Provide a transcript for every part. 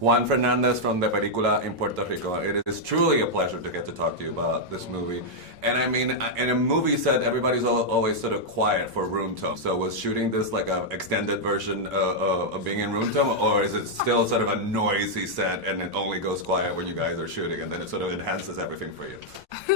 Juan Fernandez from the película in Puerto Rico. It is truly a pleasure to get to talk to you about this movie. And I mean, in a movie set, everybody's always sort of quiet for room tone. So was shooting this like an extended version of being in room tone, or is it still sort of a noisy set and it only goes quiet when you guys are shooting and then it sort of enhances everything for you?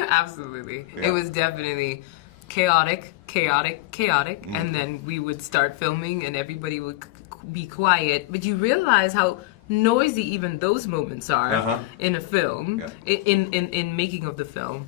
Absolutely. Yeah. It was definitely chaotic, and then we would start filming and everybody would be quiet. But you realize how noisy even those moments are in a film, in making of the film,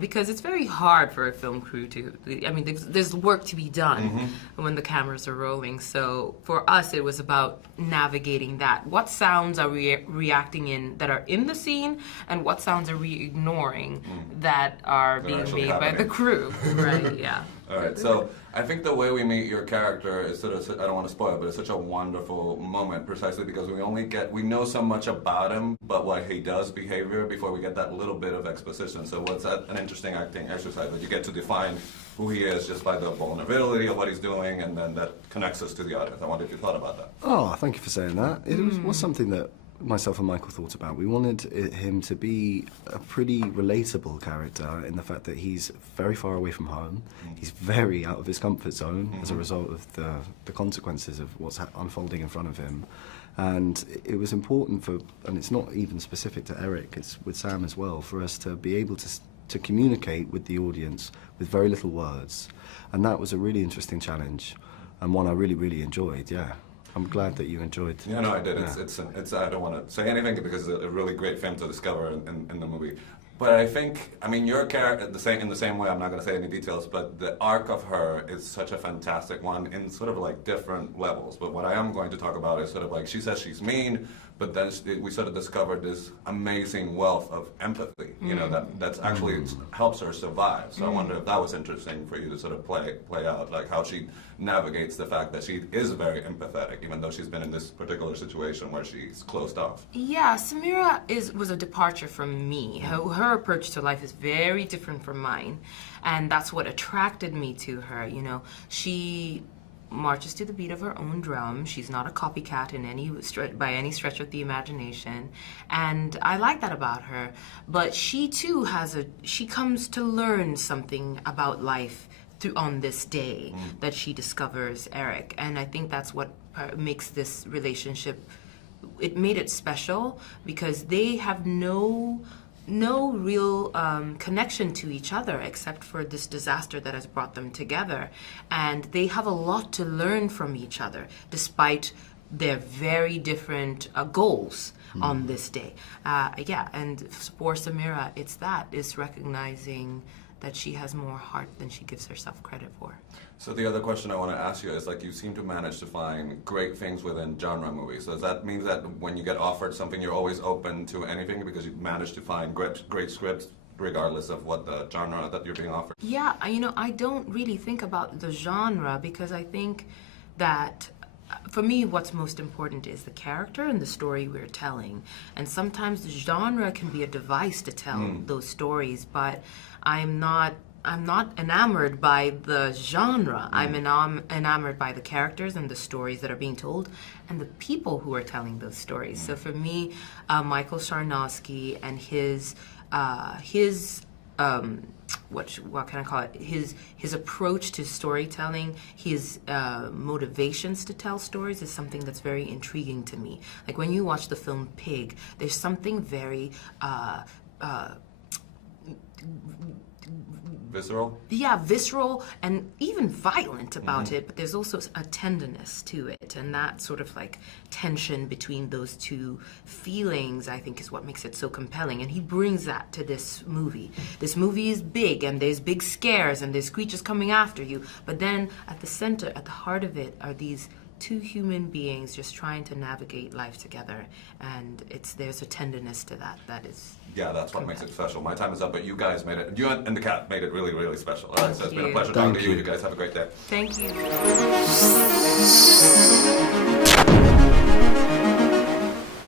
because it's very hard for a film crew to, I mean, there's work to be done when the cameras are rolling. So for us, it was about navigating that. What sounds are we reacting in that are in the scene, and what sounds are we ignoring that are being made by the crew, right? Yeah. All right, so I think the way we meet your character is sort of, I don't want to spoil it, but it's such a wonderful moment precisely because we know so much about him, but what he does behavior before we get that little bit of exposition. So what's an interesting acting exercise that you get to define who he is just by the vulnerability of what he's doing, and then that connects us to the audience. I wonder if you thought about that. Oh, thank you for saying that. It was something that myself and Michael thought about. We wanted him to be a pretty relatable character in the fact that he's very far away from home. He's very out of his comfort zone as a result of the consequences of what's unfolding in front of him. And it was important and it's not even specific to Eric, it's with Sam as well, for us to be able to communicate with the audience with very little words. And that was a really interesting challenge, and one I really, really enjoyed, yeah. I'm glad that you enjoyed. Yeah, no, I did. Yeah. It's I don't want to say anything because it's a really great film to discover in the movie. But I think, I mean, your character, in the same way, I'm not going to say any details, but the arc of her is such a fantastic one in sort of like different levels. But what I am going to talk about is sort of like, she says she's mean, but then we sort of discovered this amazing wealth of empathy, you know, that's actually helps her survive. So I wonder if that was interesting for you to sort of play out, like how she navigates the fact that she is very empathetic, even though she's been in this particular situation where she's closed off. Yeah, Samira was a departure from me. Her approach to life is very different from mine, and that's what attracted me to her. You know, she marches to the beat of her own drum. She's not a copycat by any stretch of the imagination, and I like that about her. But she too she comes to learn something about life on this day that she discovers Eric, and I think that's what makes this relationship. It made it special because they have no real connection to each other except for this disaster that has brought them together. And they have a lot to learn from each other, despite their very different goals on this day. Yeah, and for Samira, it's recognizing that she has more heart than she gives herself credit for. So the other question I want to ask you is, like, you seem to manage to find great things within genre movies. Does that mean that when you get offered something, you're always open to anything because you've managed to find great scripts regardless of what the genre that you're being offered? Yeah, you know, I don't really think about the genre because I think that for me, what's most important is the character and the story we're telling. And sometimes the genre can be a device to tell those stories, but I'm not enamored by the genre. I'm enamored by the characters and the stories that are being told and the people who are telling those stories. So for me, Michael Sarnowski and his what can I call it? His approach to storytelling, his motivations to tell stories is something that's very intriguing to me. Like when you watch the film Pig, there's something very Visceral? Yeah, visceral and even violent about it, but there's also a tenderness to it, and that sort of like tension between those two feelings, I think, is what makes it so compelling, and he brings that to this movie. This movie is big, and there's big scares, and there's creatures coming after you, but then at the center, at the heart of it, are these two human beings just trying to navigate life together, and there's a tenderness to that is. Yeah, that's what makes it special. My time is up, but you guys made it. You and the cat made it really, really special. All right, so it's been a pleasure talking to you. You guys have a great day. Thank you.